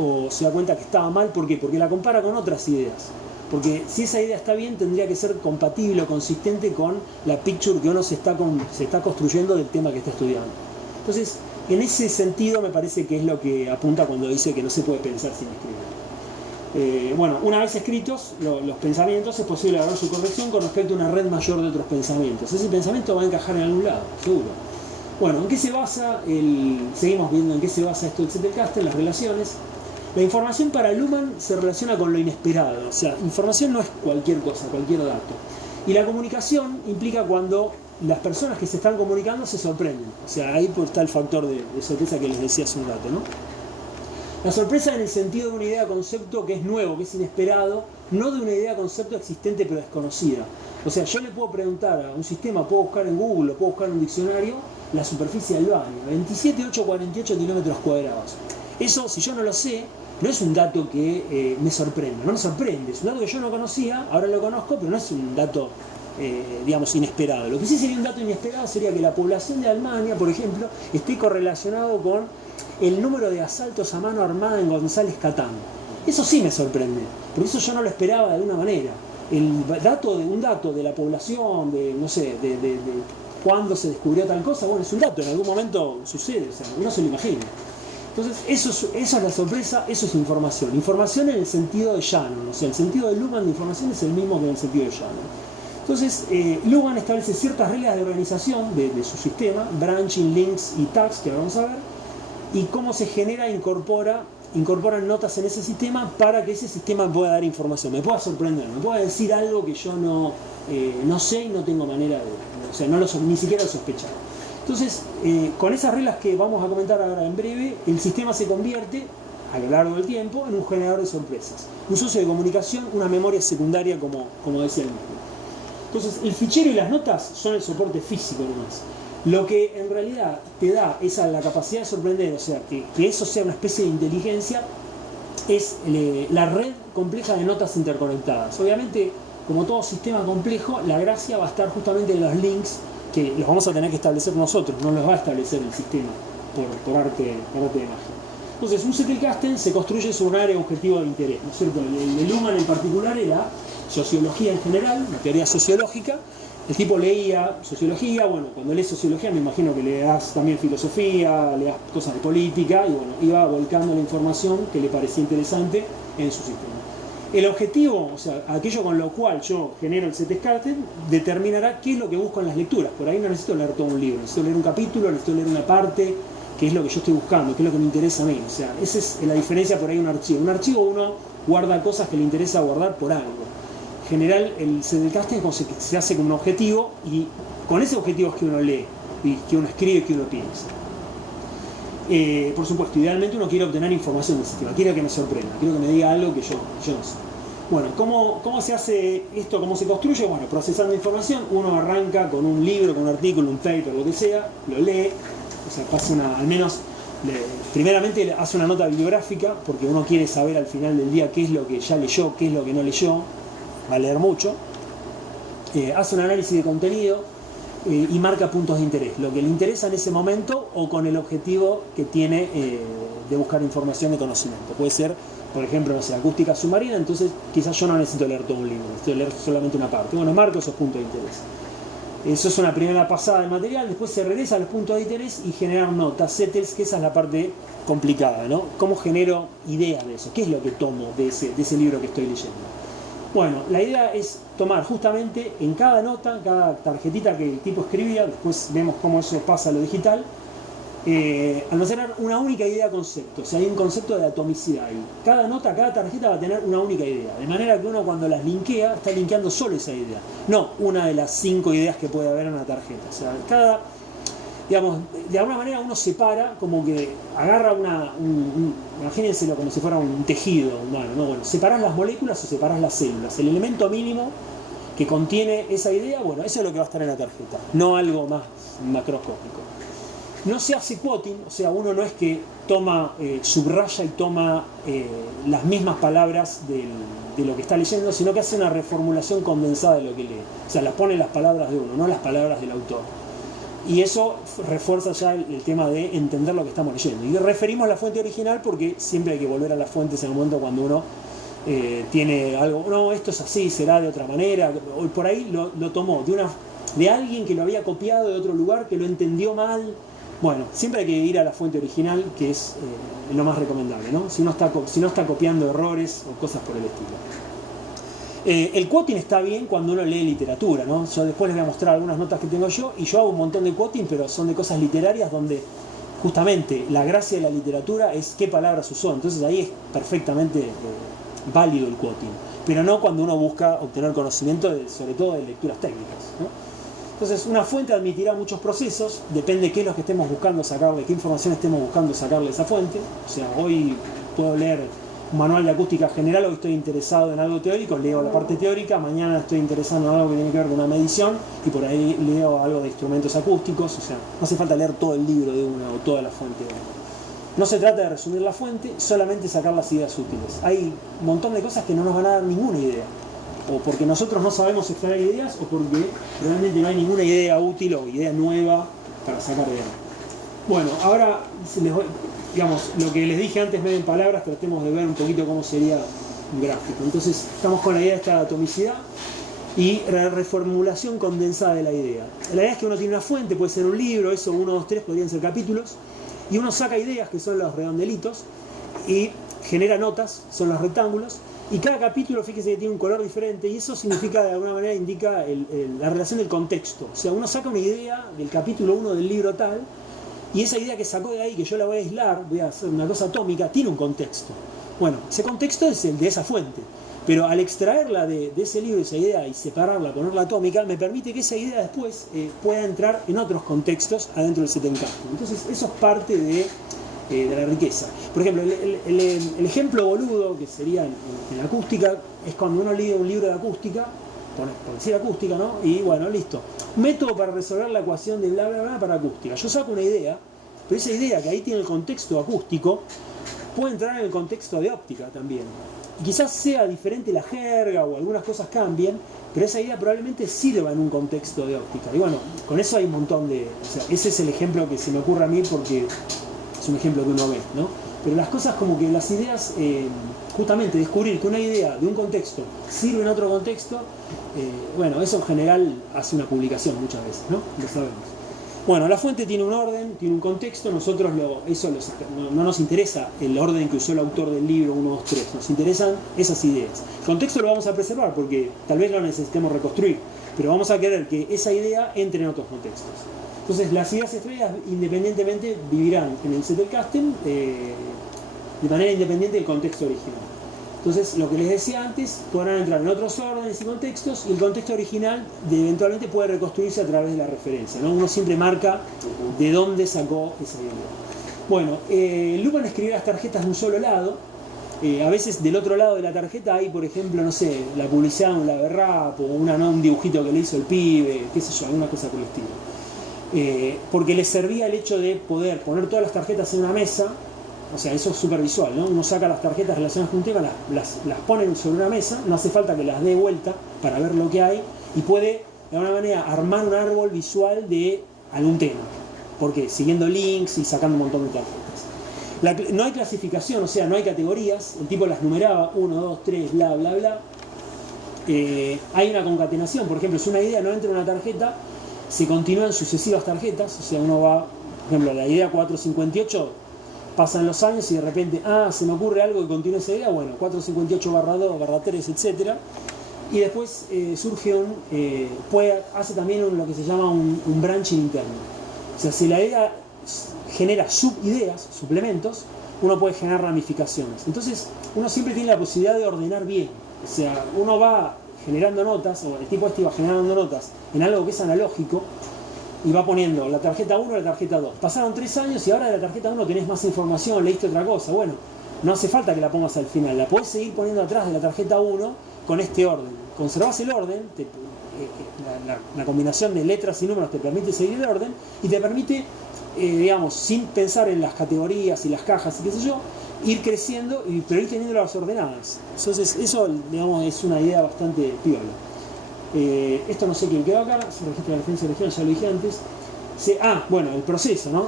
o se da cuenta que estaba mal. ¿Por qué? Porque la compara con otras ideas. Porque si esa idea está bien, tendría que ser compatible o consistente con la picture que uno se está construyendo del tema que está estudiando. Entonces, en ese sentido me parece que es lo que apunta cuando dice que no se puede pensar sin escribir. Bueno, una vez escritos los pensamientos, es posible lograr su corrección con respecto a una red mayor de otros pensamientos. Ese pensamiento va a encajar en algún lado, seguro. Bueno, ¿en qué se basa seguimos viendo en qué se basa esto del Zettelkasten, las relaciones? La información para Luhmann se relaciona con lo inesperado, o sea, información no es cualquier cosa, cualquier dato. Y la comunicación implica cuando las personas que se están comunicando se sorprenden. O sea, ahí está el factor de sorpresa que les decía hace un rato, ¿no? La sorpresa en el sentido de una idea concepto que es nuevo, que es inesperado, no de una idea concepto existente pero desconocida. O sea, yo le puedo preguntar a un sistema, puedo buscar en Google, o puedo buscar en un diccionario, la superficie del baño, 27.848 kilómetros cuadrados. Eso, si yo no lo sé, no es un dato que me sorprenda, no me sorprende, es un dato que yo no conocía, ahora lo conozco, pero no es un dato, digamos, inesperado. Lo que sí sería un dato inesperado sería que la población de Alemania, por ejemplo, esté correlacionado con el número de asaltos a mano armada en González Catán. Eso sí me sorprende, porque eso yo no lo esperaba de alguna manera. Un dato de la población, no sé, de cuándo se descubrió tal cosa, bueno, es un dato, en algún momento sucede, o sea, uno se lo imagina. Entonces, eso es la sorpresa, eso es información. Información en el sentido de Shannon, o sea, el sentido de Luhmann de información es el mismo que en el sentido de Shannon. Entonces, Luhmann establece ciertas reglas de organización de su sistema, branching, links y tags, que ahora vamos a ver, y cómo se genera e incorporan notas en ese sistema para que ese sistema pueda dar información, me pueda sorprender, me pueda decir algo que yo no sé y no tengo manera o sea, ni siquiera lo sospechaba. Entonces, con esas reglas que vamos a comentar ahora en breve, el sistema se convierte, a lo largo del tiempo, en un generador de sorpresas. Un socio de comunicación, una memoria secundaria, como decía el mismo. Entonces, el fichero y las notas son el soporte físico nomás. Lo que en realidad te da la capacidad de sorprender, o sea, que eso sea una especie de inteligencia, es la red compleja de notas interconectadas. Obviamente, como todo sistema complejo, la gracia va a estar justamente en los links, que los vamos a tener que establecer nosotros, no los va a establecer el sistema por arte de magia. Entonces, un Zettelkasten se construye sobre un área objetivo de interés, ¿no es cierto? El de Luhmann en particular era sociología en general, una teoría sociológica. El tipo leía sociología, bueno, cuando lees sociología me imagino que le das también filosofía, le das cosas de política, y bueno, iba volcando la información que le parecía interesante en su sistema. El objetivo, o sea, aquello con lo cual yo genero el Zettelkasten, determinará qué es lo que busco en las lecturas. Por ahí no necesito leer todo un libro, necesito leer un capítulo, necesito leer una parte, que es lo que yo estoy buscando, que es lo que me interesa a mí. O sea, esa es la diferencia por ahí de un archivo. En un archivo uno guarda cosas que le interesa guardar por algo. En general, el Zettelkasten se hace con un objetivo, y con ese objetivo es que uno lee, y que uno escribe y que uno piensa. Por supuesto, idealmente uno quiere obtener información del sistema, quiere que me sorprenda, quiero que me diga algo que yo no sé. Bueno, ¿cómo se hace esto? ¿Cómo se construye? Bueno, procesando información, uno arranca con un libro, con un artículo, un paper, lo que sea, lo lee, o sea, pasa primeramente hace una nota bibliográfica, porque uno quiere saber al final del día qué es lo que ya leyó, qué es lo que no leyó, va a leer mucho, hace un análisis de contenido, y marca puntos de interés, lo que le interesa en ese momento o con el objetivo que tiene de buscar información de conocimiento. Puede ser, por ejemplo, no sé, acústica submarina, entonces quizás yo no necesito leer todo un libro, necesito leer solamente una parte. Bueno, marco esos puntos de interés. Eso es una primera pasada del material, después se regresa a los puntos de interés y generar notas, settles, que esa es la parte complicada, ¿no? ¿Cómo genero ideas de eso? ¿Qué es lo que tomo de ese libro que estoy leyendo? Bueno, la idea es tomar justamente en cada nota, cada tarjetita que el tipo escribía, después vemos cómo eso pasa a lo digital, almacenar una única idea concepto, o sea, hay un concepto de atomicidad ahí. Cada nota, cada tarjeta va a tener una única idea, de manera que uno cuando las linkea, está linkeando solo esa idea, no una de las 5 ideas que puede haber en una tarjeta. O sea, digamos, de alguna manera uno separa, como que agarra imagínenselo como si fuera un tejido humano, ¿no? Bueno, separás las moléculas o separás las células. El elemento mínimo que contiene esa idea, bueno, eso es lo que va a estar en la tarjeta, no algo más macroscópico. No se hace quoting, o sea, uno no es que toma, subraya y toma las mismas palabras de lo que está leyendo, sino que hace una reformulación condensada de lo que lee. O sea, las pone las palabras de uno, no las palabras del autor. Y eso refuerza ya el tema de entender lo que estamos leyendo. Y referimos a la fuente original porque siempre hay que volver a las fuentes en el momento cuando uno tiene algo, no, esto es así, será de otra manera, o por ahí lo tomó de alguien que lo había copiado de otro lugar, que lo entendió mal. Bueno, siempre hay que ir a la fuente original, que es lo más recomendable, ¿no? Si no está copiando errores o cosas por el estilo. El quoting está bien cuando uno lee literatura, ¿no? Yo después les voy a mostrar algunas notas que tengo yo, y yo hago un montón de quoting, pero son de cosas literarias donde justamente la gracia de la literatura es qué palabras usó. Entonces ahí es perfectamente válido el quoting, pero no cuando uno busca obtener conocimiento, sobre todo de lecturas técnicas, ¿no? Entonces una fuente admitirá muchos procesos, depende de qué es lo que estemos buscando sacarle, qué información estemos buscando sacarle a esa fuente. O sea, hoy puedo leer un manual de acústica general, hoy estoy interesado en algo teórico, leo la parte teórica, mañana estoy interesado en algo que tiene que ver con una medición y por ahí leo algo de instrumentos acústicos. O sea, no hace falta leer todo el libro de una o toda la fuente de una. No se trata de resumir la fuente, solamente sacar las ideas útiles. Hay un montón de cosas que no nos van a dar ninguna idea, o porque nosotros no sabemos extraer ideas, o porque realmente no hay ninguna idea útil o idea nueva para sacar de ahí. Bueno, ahora digamos, lo que les dije antes medio en palabras, tratemos de ver un poquito cómo sería un gráfico. Entonces estamos con la idea de esta atomicidad y reformulación condensada de la idea. La idea es que uno tiene una fuente, puede ser un libro, eso 1, 2, 3 podrían ser capítulos, y uno saca ideas, que son los redondelitos, y genera notas, son los rectángulos, y cada capítulo, fíjese que tiene un color diferente, y eso significa, de alguna manera, indica la relación del contexto. O sea, uno saca una idea del capítulo 1 del libro tal, y esa idea que sacó de ahí, que yo la voy a aislar, voy a hacer una cosa atómica, tiene un contexto. Bueno, ese contexto es el de esa fuente, pero al extraerla de ese libro, esa idea, y separarla, ponerla atómica, me permite que esa idea después pueda entrar en otros contextos adentro del set encastre. Entonces eso es parte de la riqueza. Por ejemplo, el ejemplo boludo que sería en acústica es cuando uno lee un libro de acústica, por decir acústica, ¿no? Y bueno, listo. Método para resolver la ecuación de bla bla bla para acústica. Yo saco una idea, pero esa idea que ahí tiene el contexto acústico puede entrar en el contexto de óptica también. Y quizás sea diferente la jerga o algunas cosas cambien, pero esa idea probablemente sirva en un contexto de óptica. Y bueno, con eso hay un montón de... O sea, ese es el ejemplo que se me ocurre a mí porque es un ejemplo que uno ve, ¿no? Pero las cosas como que las ideas, justamente descubrir que una idea de un contexto sirve en otro contexto, bueno, eso en general hace una publicación muchas veces, ¿no? Lo sabemos. Bueno, la fuente tiene un orden, tiene un contexto, nosotros no nos interesa el orden que usó el autor del libro 1, 2, 3, nos interesan esas ideas. El contexto lo vamos a preservar porque tal vez lo necesitemos reconstruir, pero vamos a querer que esa idea entre en otros contextos. Entonces las ideas extraídas independientemente vivirán en el set del casting de manera independiente del contexto original. Entonces lo que les decía antes, podrán entrar en otros órdenes y contextos, y el contexto original eventualmente puede reconstruirse a través de la referencia, ¿no? Uno siempre marca de dónde sacó esa idea. Bueno, Luhmann escribió las tarjetas de un solo lado. A veces del otro lado de la tarjeta hay, por ejemplo, no sé, la publicidad de un Laberrap o un dibujito que le hizo el pibe, qué sé yo, alguna cosa por el estilo. Porque les servía el hecho de poder poner todas las tarjetas en una mesa. O sea, eso es súper visual, ¿no? Uno saca las tarjetas relacionadas con un tema, las pone sobre una mesa, no hace falta que las dé vuelta para ver lo que hay, y puede, de alguna manera, armar un árbol visual de algún tema. Porque siguiendo links y sacando un montón de tarjetas. No hay clasificación, o sea, no hay categorías, el tipo las numeraba, 1, 2, 3, bla, bla, bla. Hay una concatenación, por ejemplo, si una idea no entra en una tarjeta, se continúan sucesivas tarjetas, o sea, uno va, por ejemplo, la idea 458, pasan los años y de repente, se me ocurre algo que continúe esa idea, bueno, 458/2/3, etc. Y después surge hace también lo que se llama un branching interno. O sea, si la idea genera subideas, suplementos, uno puede generar ramificaciones. Entonces, uno siempre tiene la posibilidad de ordenar bien. O sea, uno va generando notas, o el tipo este va generando notas en algo que es analógico, y va poniendo la tarjeta 1 y la tarjeta 2. Pasaron 3 años y ahora de la tarjeta 1 tenés más información, leíste otra cosa. Bueno, no hace falta que la pongas al final, la podés seguir poniendo atrás de la tarjeta 1 con este orden. Conservás el orden, la combinación de letras y números te permite seguir el orden y te permite, digamos, sin pensar en las categorías y las cajas y qué sé yo, ir creciendo, pero ir teniéndolas ordenadas. Entonces eso, digamos, es una idea bastante piola. Esto no sé quién quedó acá, se registra la referencia de región, ya lo dije antes. Bueno, el proceso, ¿no?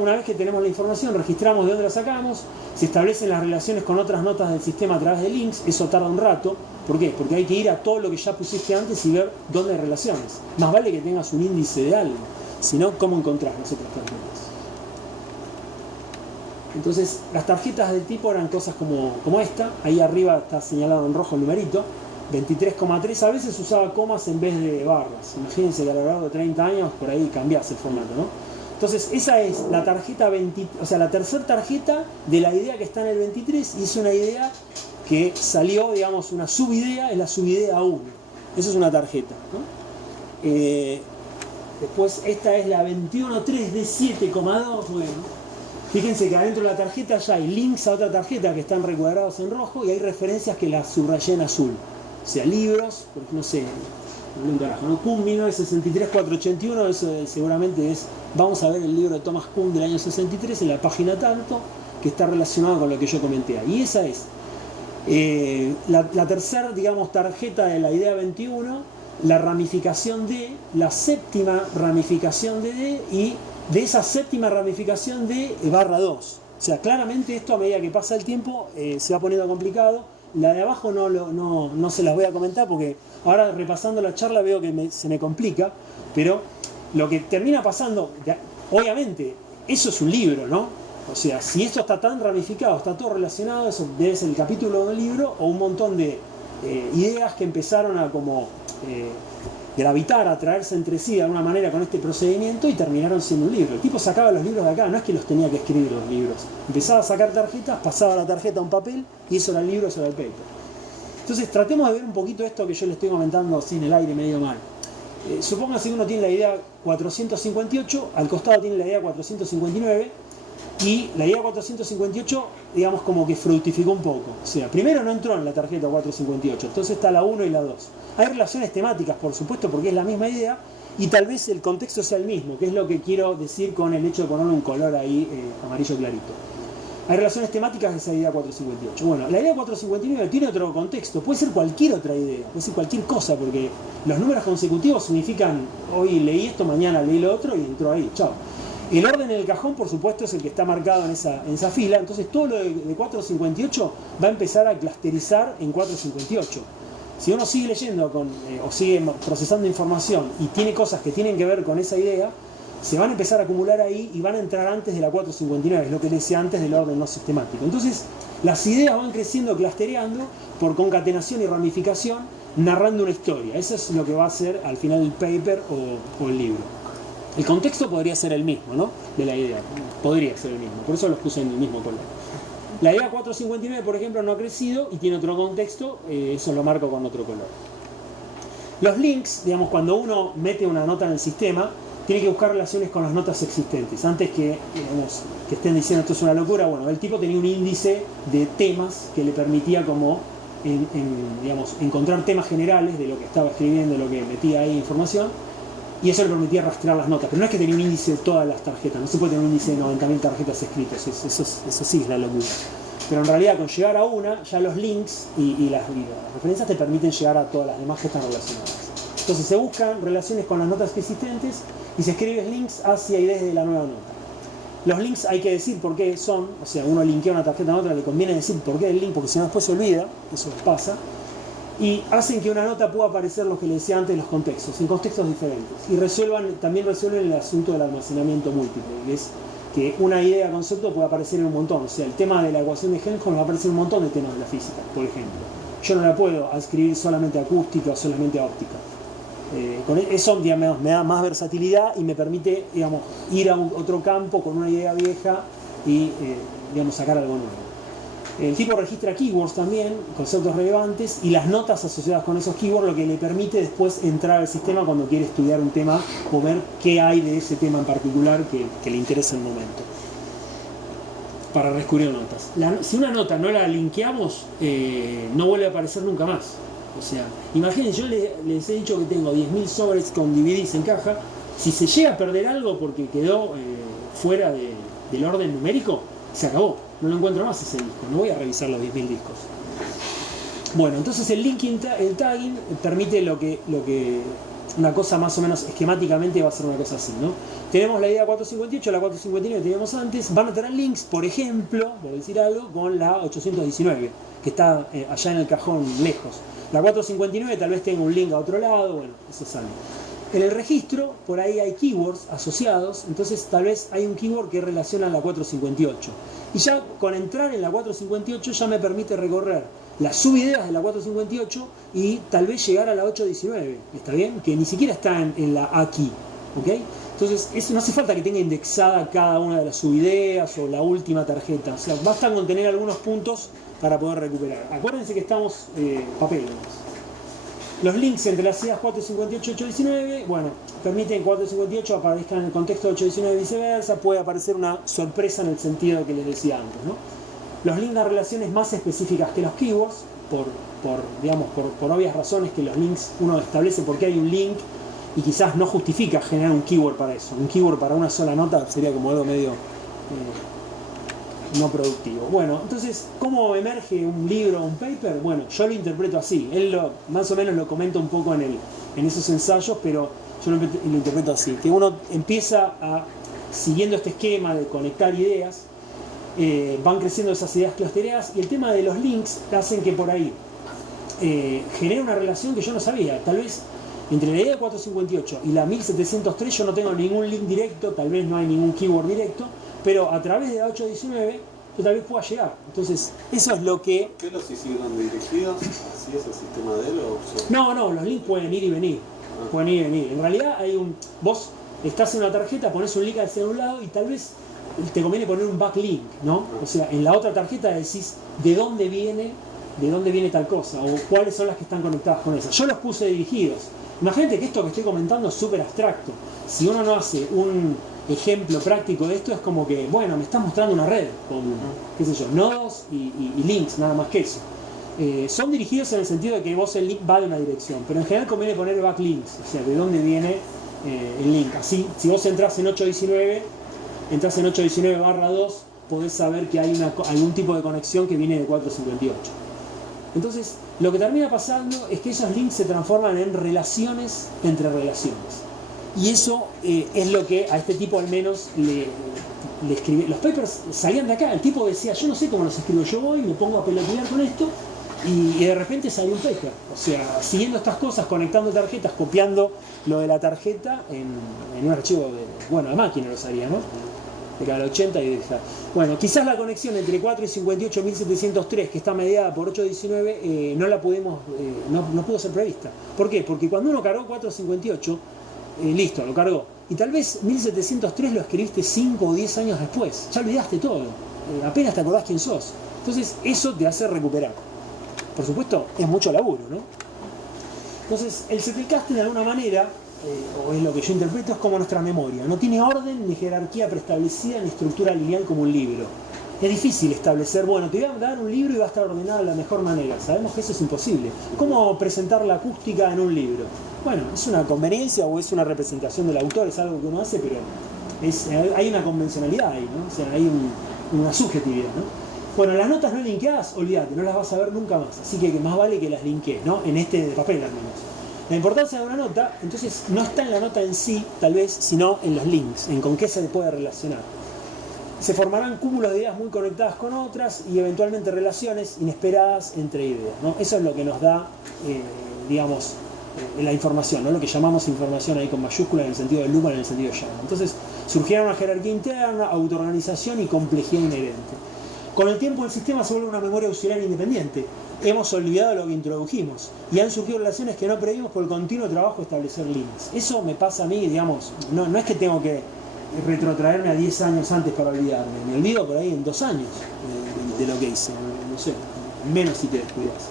Una vez que tenemos la información, registramos de dónde la sacamos, se establecen las relaciones con otras notas del sistema a través de links, eso tarda un rato. ¿Por qué? Porque hay que ir a todo lo que ya pusiste antes y ver dónde hay relaciones. Más vale que tengas un índice de algo, si no, ¿cómo encontrás las otras tarjetas? Entonces, las tarjetas del tipo eran cosas como esta, ahí arriba está señalado en rojo el numerito, 23,3, a veces usaba comas en vez de barras. Imagínense que a lo largo de 30 años por ahí cambiase el formato, ¿no? Entonces esa es la tarjeta 20, o sea, la tercera tarjeta de la idea que está en el 23, y es una idea que salió, digamos, una subidea, es la subidea 1. Eso es una tarjeta, ¿no? Después esta es la 21.3 de 7,2, bueno. Fíjense que adentro de la tarjeta ya hay links a otra tarjeta que están recuadrados en rojo y hay referencias que las subrayé en azul. O sea, libros, porque no sé, un carajo, ¿no? Kuhn 1963-481, eso seguramente es, vamos a ver el libro de Thomas Kuhn del año 63 en la página tanto, que está relacionado con lo que yo comenté ahí. Y esa es la tercera, digamos, tarjeta de la idea 21, la ramificación D, la séptima ramificación de D, y de esa séptima ramificación de barra 2. O sea, claramente esto a medida que pasa el tiempo se va poniendo complicado. La de abajo no se las voy a comentar porque ahora repasando la charla veo que se me complica, pero lo que termina pasando, obviamente, eso es un libro, ¿no? O sea, si esto está tan ramificado, está todo relacionado, eso debe ser el capítulo del libro o un montón de ideas que empezaron a como gravitar, a traerse entre sí de alguna manera con este procedimiento y terminaron siendo un libro. El tipo sacaba los libros de acá, no es que los tenía que escribir los libros. Empezaba a sacar tarjetas, pasaba la tarjeta a un papel y eso era el libro, eso era el paper. Entonces tratemos de ver un poquito esto que yo le estoy comentando sin el aire medio mal. Supóngase que uno tiene la idea 458, al costado tiene la idea 459 y la idea 458, digamos, como que fructificó un poco. O sea, primero no entró en la tarjeta 458, entonces está la 1 y la 2. Hay relaciones temáticas, por supuesto, porque es la misma idea y tal vez el contexto sea el mismo, que es lo que quiero decir con el hecho de ponerle un color ahí amarillo clarito. Hay relaciones temáticas de esa idea 458. Bueno, la idea 459 tiene otro contexto, puede ser cualquier otra idea, puede ser cualquier cosa, porque los números consecutivos significan hoy leí esto, mañana leí lo otro y entró ahí, chao. El orden en el cajón, por supuesto, es el que está marcado en esa fila, entonces todo lo de 458 va a empezar a clusterizar en 458. Si uno sigue leyendo o sigue procesando información y tiene cosas que tienen que ver con esa idea, se van a empezar a acumular ahí y van a entrar antes de la 459, es lo que les decía antes del orden no sistemático. Entonces, las ideas van creciendo, clustereando por concatenación y ramificación, narrando una historia. Eso es lo que va a ser al final el paper o el libro. El contexto podría ser el mismo, ¿no? De la idea, podría ser el mismo, por eso los puse en el mismo color. La idea 459, por ejemplo, no ha crecido y tiene otro contexto, eso lo marco con otro color. Los links, digamos, cuando uno mete una nota en el sistema, tiene que buscar relaciones con las notas existentes. Antes que, digamos, que estén diciendo esto es una locura, bueno, el tipo tenía un índice de temas que le permitía como, digamos, encontrar temas generales de lo que estaba escribiendo, de lo que metía ahí información, y eso le permitía rastrear las notas. Pero no es que tenía un índice de todas las tarjetas, no se puede tener un índice de 90.000 tarjetas escritas, eso sí es la locura. Pero en realidad con llegar a una, ya los links y las referencias te permiten llegar a todas las demás que están relacionadas. Entonces se buscan relaciones con las notas existentes y se escriben links hacia y desde la nueva nota. Los links hay que decir por qué son, o sea, uno linkea una tarjeta a otra, le conviene decir por qué el link, porque si no después se olvida, eso les pasa. Y hacen que una nota pueda aparecer, lo que les decía antes, los contextos, en contextos diferentes. Y también resuelven el asunto del almacenamiento múltiple, que es que una idea, concepto puede aparecer en un montón. O sea, el tema de la ecuación de Helmholtz va a aparecer en un montón de temas de la física, por ejemplo. Yo no la puedo adscribir solamente a acústica o solamente a óptica. Con eso, digamos, me da más versatilidad y me permite, digamos, ir a otro campo con una idea vieja y digamos, sacar algo nuevo. El tipo registra keywords también, conceptos relevantes, y las notas asociadas con esos keywords, lo que le permite después entrar al sistema cuando quiere estudiar un tema o ver qué hay de ese tema en particular que le interesa en el momento. Para descubrir notas. Si una nota no la linkeamos, no vuelve a aparecer nunca más. O sea, imagínense, yo les he dicho que tengo 10.000 sobres con DVDs en caja. Si se llega a perder algo porque quedó fuera del orden numérico, se acabó. No lo encuentro más ese disco. No voy a revisar los 10.000 discos. Bueno, entonces el linking, el tagging, permite lo que una cosa más o menos esquemáticamente va a ser una cosa así, ¿no? Tenemos la idea 458, la 459 que teníamos antes, van a tener links, por ejemplo, por decir algo, con la 819, que está allá en el cajón lejos. La 459 tal vez tenga un link a otro lado, bueno, eso sale. En el registro, por ahí hay keywords asociados, entonces tal vez hay un keyword que relaciona a la 458. Y ya con entrar en la 458 ya me permite recorrer las subideas de la 458 y tal vez llegar a la 819, ¿está bien? Que ni siquiera está en la aquí, ¿ok? Entonces no hace falta que tenga indexada cada una de las subideas o la última tarjeta, o sea, basta con tener algunos puntos para poder recuperar. Acuérdense que estamos papel nomás. Los links entre las ideas 458 y 819, bueno, permiten que 458 aparezcan en el contexto de 819 y viceversa, puede aparecer una sorpresa en el sentido que les decía antes, ¿no? Los links dan relaciones más específicas que los keywords, por obvias razones que los links uno establece porque hay un link y quizás no justifica generar un keyword para eso. Un keyword para una sola nota sería como algo medio no productivo. Bueno, entonces, ¿cómo emerge un libro o un paper? Bueno, yo lo interpreto así. Él más o menos lo comenta un poco en esos ensayos, pero yo lo interpreto así. Que uno empieza siguiendo este esquema de conectar ideas, van creciendo esas ideas clustereadas y el tema de los links hacen que por ahí genere una relación que yo no sabía. Tal vez entre la idea 458 y la 1703 yo no tengo ningún link directo, tal vez no hay ningún keyword directo, pero a través de la 819 yo tal vez pueda llegar. Entonces, eso es lo que... ¿Por qué los hicieron dirigidos? ¿Así es el sistema de él o...? No, los links pueden ir y venir. Pueden ir y venir. En realidad vos estás en una tarjeta, pones un link hacia un lado y tal vez te conviene poner un backlink, ¿no? O sea, en la otra tarjeta decís de dónde viene tal cosa o cuáles son las que están conectadas con esa. Yo los puse dirigidos. Imagínate que esto que estoy comentando es súper abstracto. Si uno no hace un ejemplo práctico de esto, es como que, bueno, me estás mostrando una red con, qué sé yo, nodos y links, nada más que eso. Son dirigidos en el sentido de que vos el link va de una dirección, pero en general conviene poner backlinks, o sea, de dónde viene el link. Así, si vos entras en 819, entras en 819/2, podés saber que hay algún tipo de conexión que viene de 458. Entonces, lo que termina pasando es que esos links se transforman en relaciones entre relaciones. Y eso es lo que a este tipo al menos le escribe. Los papers salían de acá, el tipo decía, yo no sé cómo los escribo, yo voy, me pongo a pelotear con esto y de repente salió un paper. O sea, siguiendo estas cosas, conectando tarjetas, copiando lo de la tarjeta en un archivo de máquina lo salía, ¿no? Era el 80 y deja. Bueno, quizás la conexión entre 4 y 58.703, que está mediada por 819, no la pudimos, no pudo ser prevista. ¿Por qué? Porque cuando uno cargó 458, listo, lo cargó. Y tal vez 1703 lo escribiste 5 o 10 años después. Ya olvidaste todo. Apenas te acordás quién sos. Entonces, eso te hace recuperar. Por supuesto, es mucho laburo, ¿no? Entonces, el Zettelkasten de alguna manera, o es lo que yo interpreto, es como nuestra memoria. No tiene orden, ni jerarquía preestablecida, ni estructura lineal como un libro. Es difícil establecer, bueno, te voy a dar un libro y va a estar ordenado de la mejor manera. Sabemos que eso es imposible. ¿Cómo presentar la acústica en un libro? Bueno, es una conveniencia o es una representación del autor, es algo que uno hace, pero hay una convencionalidad ahí, ¿no? O sea, hay una subjetividad, ¿no? Bueno, las notas no linkeadas, olvídate, no las vas a ver nunca más. Así que más vale que las linkees, ¿no? En este papel al menos. La importancia de una nota, entonces, no está en la nota en sí, tal vez, sino en los links, en con qué se puede relacionar. Se formarán cúmulos de ideas muy conectadas con otras y eventualmente relaciones inesperadas entre ideas, ¿no? Eso es lo que nos da, la información, ¿no? Lo que llamamos información ahí con mayúscula en el sentido de Luhmann, en el sentido de Shannon. Entonces, surgieron una jerarquía interna, autoorganización y complejidad inherente. Con el tiempo el sistema se vuelve una memoria auxiliar independiente. Hemos olvidado lo que introdujimos y han surgido relaciones que no previmos por el continuo trabajo de establecer líneas. Eso me pasa a mí, no es que tengo que retrotraerme a 10 años antes para olvidarme. Me olvido por ahí en 2 años de lo que hice. no sé, menos si te descuidas.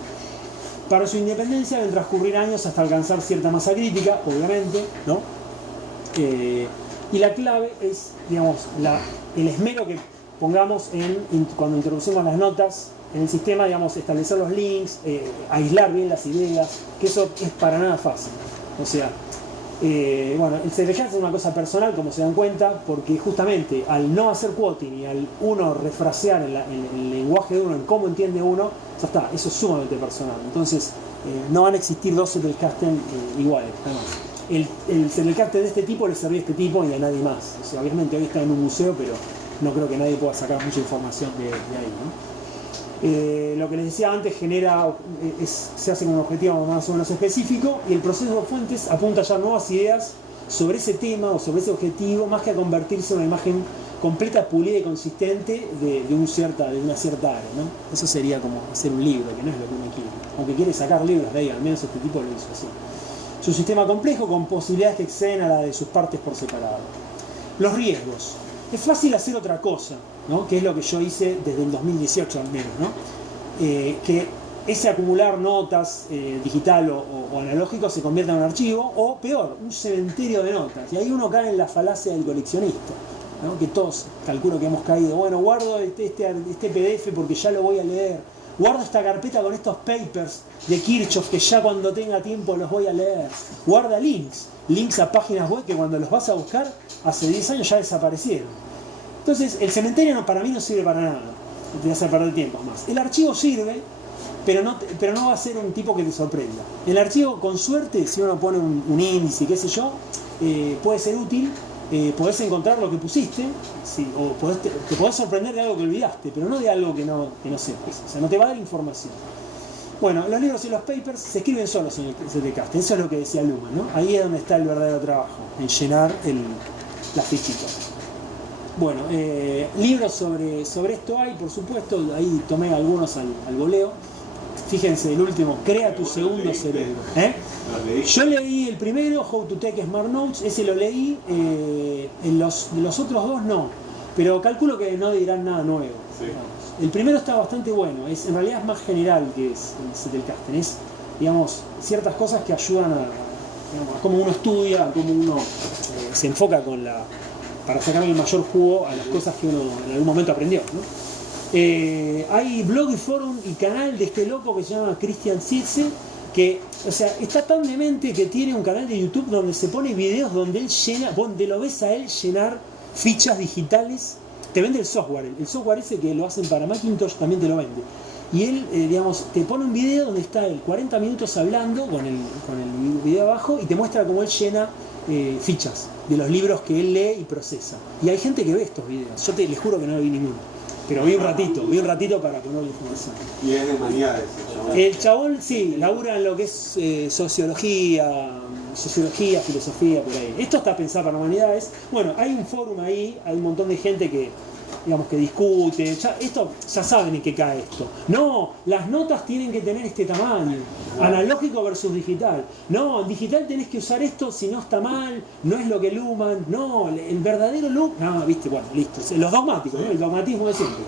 Para su independencia deben transcurrir años hasta alcanzar cierta masa crítica, obviamente, ¿no? Y la clave es, digamos, el esmero que pongamos cuando introducimos las notas en el sistema, digamos, establecer los links, aislar bien las ideas, que eso es para nada fácil. O sea, bueno, el CTK es una cosa personal, como se dan cuenta, porque justamente al no hacer quoting y al uno refrasear en el lenguaje de uno, en cómo entiende uno, ya está, eso es sumamente personal. Entonces, no van a existir dos Zettelkasten iguales, además. El Zettelkasten de este tipo le servía a este tipo y a nadie más. O sea, obviamente hoy está en un museo, pero no creo que nadie pueda sacar mucha información de ahí, ¿no? Lo que les decía antes se hace con un objetivo más o menos específico, y el proceso de fuentes apunta ya nuevas ideas sobre ese tema o sobre ese objetivo, más que a convertirse en una imagen completa, pulida y consistente de una cierta área, ¿no? Eso sería como hacer un libro, que no es lo que uno quiere, aunque quiere sacar libros de ahí, al menos este tipo lo hizo así. Es un sistema complejo con posibilidades que exceden a la de sus partes por separado. Los riesgos. Es fácil hacer otra cosa, ¿no? Que es lo que yo hice desde el 2018 al menos, ¿no? Que ese acumular notas digital o analógico se convierta en un archivo, o peor, un cementerio de notas. Y ahí uno cae en la falacia del coleccionista, ¿no? Que todos calculo que hemos caído. Bueno, guardo este PDF porque ya lo voy a leer. Guardo esta carpeta con estos papers de Kirchhoff que ya cuando tenga tiempo los voy a leer. Guarda links a páginas web que cuando los vas a buscar hace 10 años ya desaparecieron. Entonces el cementerio para mí no sirve para nada, te hace perder tiempo más. El archivo sirve, pero no va a ser un tipo que te sorprenda. El archivo, con suerte, si uno pone un índice, qué sé yo, puede ser útil. Podés encontrar lo que pusiste, sí, o te podés sorprender de algo que olvidaste, pero no de algo que no sepas. O sea, no te va a dar información. Bueno, los libros y los papers se escriben solos en el Zettelkasten. Eso es lo que decía Luhmann, ¿no? Ahí es donde está el verdadero trabajo, en llenar las fichitas. Bueno, libros sobre esto hay, por supuesto. Ahí tomé algunos al voleo. Fíjense, el último, Crea tu segundo cerebro. Yo leí el primero, How to Take Smart Notes, ese lo leí, los otros dos no, pero calculo que no dirán nada nuevo. Sí. El primero está bastante bueno, en realidad es más general que es el Zettelkasten, es, digamos, ciertas cosas que ayudan a cómo uno estudia, a cómo uno se enfoca para sacarle el mayor jugo a las cosas que uno en algún momento aprendió, ¿no? Hay blog y forum y canal de este loco que se llama Christian Zitze, que, o sea, está tan demente que tiene un canal de YouTube donde se pone videos donde él donde lo ves a él llenar fichas digitales. Te vende el software ese que lo hacen para Macintosh, también te lo vende. Y él, digamos, te pone un video donde está él 40 minutos hablando con el video abajo y te muestra cómo él llena fichas de los libros que él lee y procesa. Y hay gente que ve estos videos. Yo les juro que no vi ninguno. Pero vi un ratito para ponerle información. Y es de humanidades. El chabón, sí, labura en lo que es sociología, filosofía, por ahí. Esto está pensado para humanidades. Bueno, hay un fórum ahí, hay un montón de gente que, digamos, que discute. Ya saben en qué cae esto. No, las notas tienen que tener este tamaño. Analógico versus digital. No, en digital tenés que usar esto, si no está mal, no es lo que Luhmann. No, el verdadero Luhmann. No, viste, bueno, listo. Los dogmáticos, ¿no? El dogmatismo de siempre.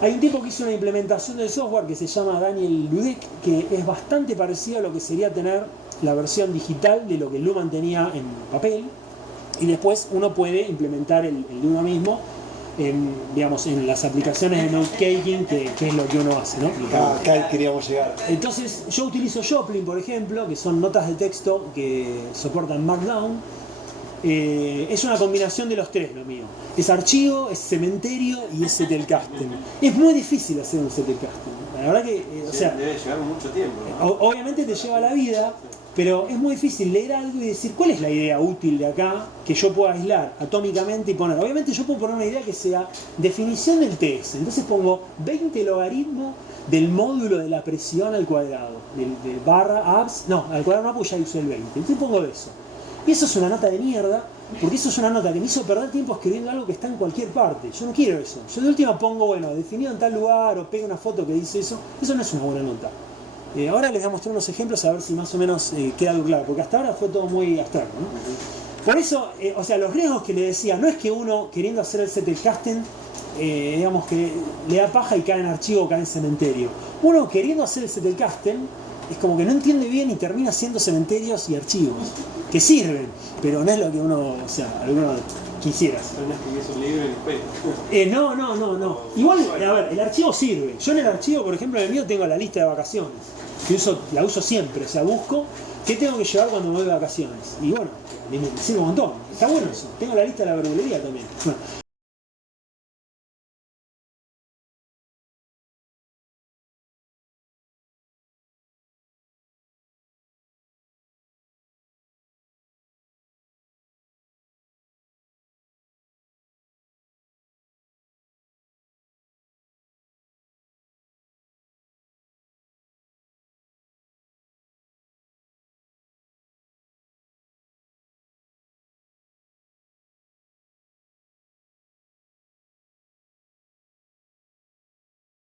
Hay un tipo que hizo una implementación del software que se llama Daniel Ludek, que es bastante parecido a lo que sería tener la versión digital de lo que Luhmann tenía en papel. Y después uno puede implementar el de uno mismo en las aplicaciones de note-taking, que es lo que uno hace, ¿no? Acá queríamos llegar. Entonces, yo utilizo Joplin, por ejemplo, que son notas de texto que soportan Markdown. Es una combinación de los tres, lo mío. Es archivo, es cementerio y es Zettelkasten. Es muy difícil hacer un Zettelkasten. La verdad que, o sea, debe llevar mucho tiempo, ¿no? Obviamente te lleva la vida. Pero es muy difícil leer algo y decir cuál es la idea útil de acá que yo pueda aislar atómicamente y poner. Obviamente yo puedo poner una idea que sea definición del TS. Entonces pongo 20 logaritmos del módulo de la presión al cuadrado. Del barra abs. No, al cuadrado no, pues ya usé el 20. Entonces pongo eso. Y eso es una nota de mierda, porque eso es una nota que me hizo perder tiempo escribiendo algo que está en cualquier parte. Yo no quiero eso. Yo de última pongo, bueno, definido en tal lugar o pego una foto que dice eso. Eso no es una buena nota. Ahora les voy a mostrar unos ejemplos a ver si más o menos queda algo claro, porque hasta ahora fue todo muy abstracto, ¿no? Por eso, o sea, los riesgos que le decía, no es que uno queriendo hacer el Zettelkasten, digamos que le da paja y cae en archivo o cae en cementerio. Uno queriendo hacer el Zettelkasten es como que no entiende bien y termina haciendo cementerios y archivos, que sirven, pero no es lo que uno, o sea, alguno quisiera hacer. No escribís un libro y después. No. Igual, a ver, el archivo sirve. Yo en el archivo, por ejemplo, en el mío tengo la lista de vacaciones, que la uso siempre, o sea, busco qué tengo que llevar cuando me voy de vacaciones. Y bueno, me sirve un montón. Está bueno eso. Tengo la lista de la verdulería también. Bueno,